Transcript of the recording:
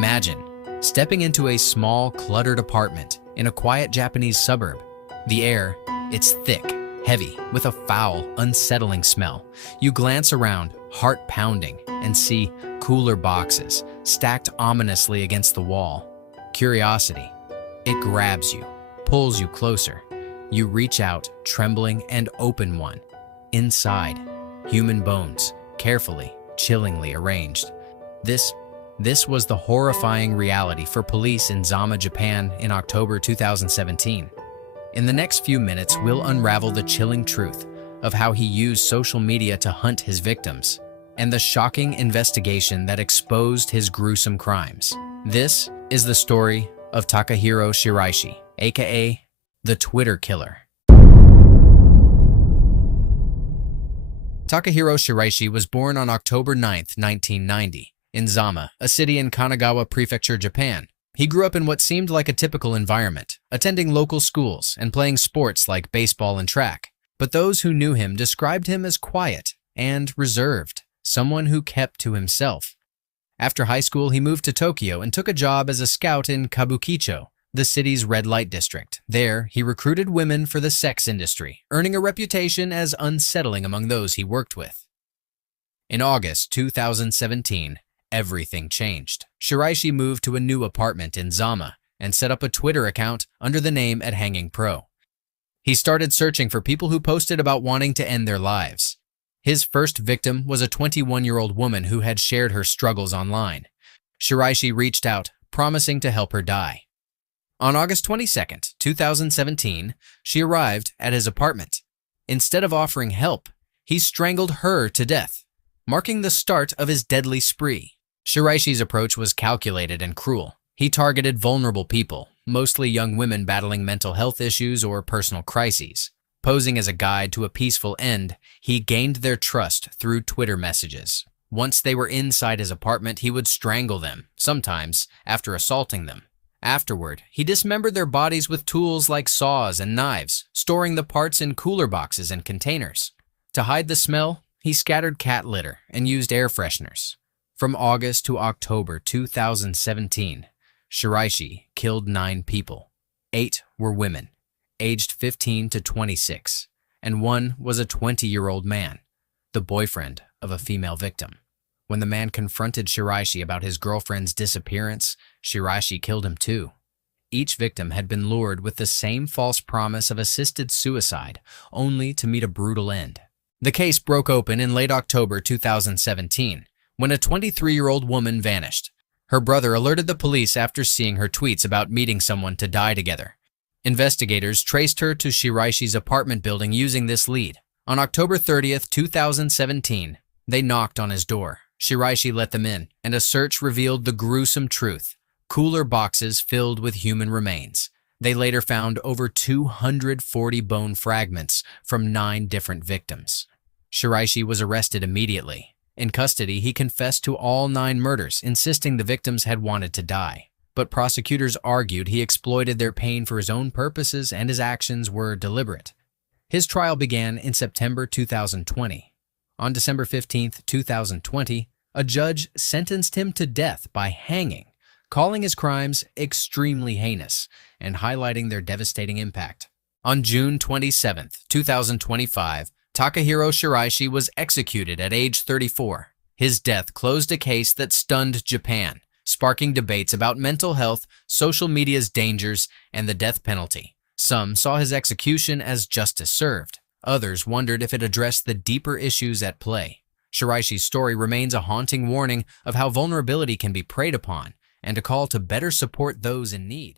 Imagine stepping into a small, cluttered apartment in a quiet Japanese suburb. The air, it's thick, heavy, with a foul, unsettling smell. You glance around, heart pounding, and see cooler boxes stacked ominously against the wall. Curiosity. It grabs you, pulls you closer. You reach out, trembling, and open one. Inside, human bones, carefully, chillingly arranged. This was the horrifying reality for police in Zama, Japan in October 2017. In the next few minutes, we'll unravel the chilling truth of how he used social media to hunt his victims and the shocking investigation that exposed his gruesome crimes. This is the story of Takahiro Shiraishi, aka the Twitter Killer. Takahiro Shiraishi was born on October 9, 1990, in Zama, a city in Kanagawa Prefecture, Japan. He grew up in what seemed like a typical environment, attending local schools and playing sports like baseball and track. But those who knew him described him as quiet and reserved, someone who kept to himself. After high school, he moved to Tokyo and took a job as a scout in Kabukicho, the city's red light district. There, he recruited women for the sex industry, earning a reputation as unsettling among those he worked with. In August 2017, everything changed. Shiraishi moved to a new apartment in Zama and set up a Twitter account under the name @HangingPro. He started searching for people who posted about wanting to end their lives. His first victim was a 21-year-old woman who had shared her struggles online. Shiraishi reached out, promising to help her die. On August 22, 2017, she arrived at his apartment. Instead of offering help, he strangled her to death, marking the start of his deadly spree. Shiraishi's approach was calculated and cruel. He targeted vulnerable people, mostly young women battling mental health issues or personal crises. Posing as a guide to a peaceful end, he gained their trust through Twitter messages. Once they were inside his apartment, he would strangle them, sometimes after assaulting them. Afterward, he dismembered their bodies with tools like saws and knives, storing the parts in cooler boxes and containers. To hide the smell, he scattered cat litter and used air fresheners. From August to October 2017, Shiraishi killed 9 people. 8 were women, aged 15 to 26, and 1 was a 20-year-old man, the boyfriend of a female victim. When the man confronted Shiraishi about his girlfriend's disappearance, Shiraishi killed him too. Each victim had been lured with the same false promise of assisted suicide, only to meet a brutal end. The case broke open in late October 2017, when a 23-year-old woman vanished. Her brother alerted the police after seeing her tweets about meeting someone to die together. Investigators traced her to Shiraishi's apartment building using this lead. On October 30, 2017, they knocked on his door. Shiraishi let them in, and a search revealed the gruesome truth: cooler boxes filled with human remains. They later found over 240 bone fragments from 9 different victims. Shiraishi was arrested immediately. In custody, he confessed to all 9 murders, insisting the victims had wanted to die. But prosecutors argued he exploited their pain for his own purposes and his actions were deliberate. His trial began in September 2020. On December 15, 2020, a judge sentenced him to death by hanging, calling his crimes extremely heinous and highlighting their devastating impact. On June 27, 2025, Takahiro Shiraishi was executed at age 34. His death closed a case that stunned Japan, sparking debates about mental health, social media's dangers, and the death penalty. Some saw his execution as justice served. Others wondered if it addressed the deeper issues at play. Shiraishi's story remains a haunting warning of how vulnerability can be preyed upon and a call to better support those in need.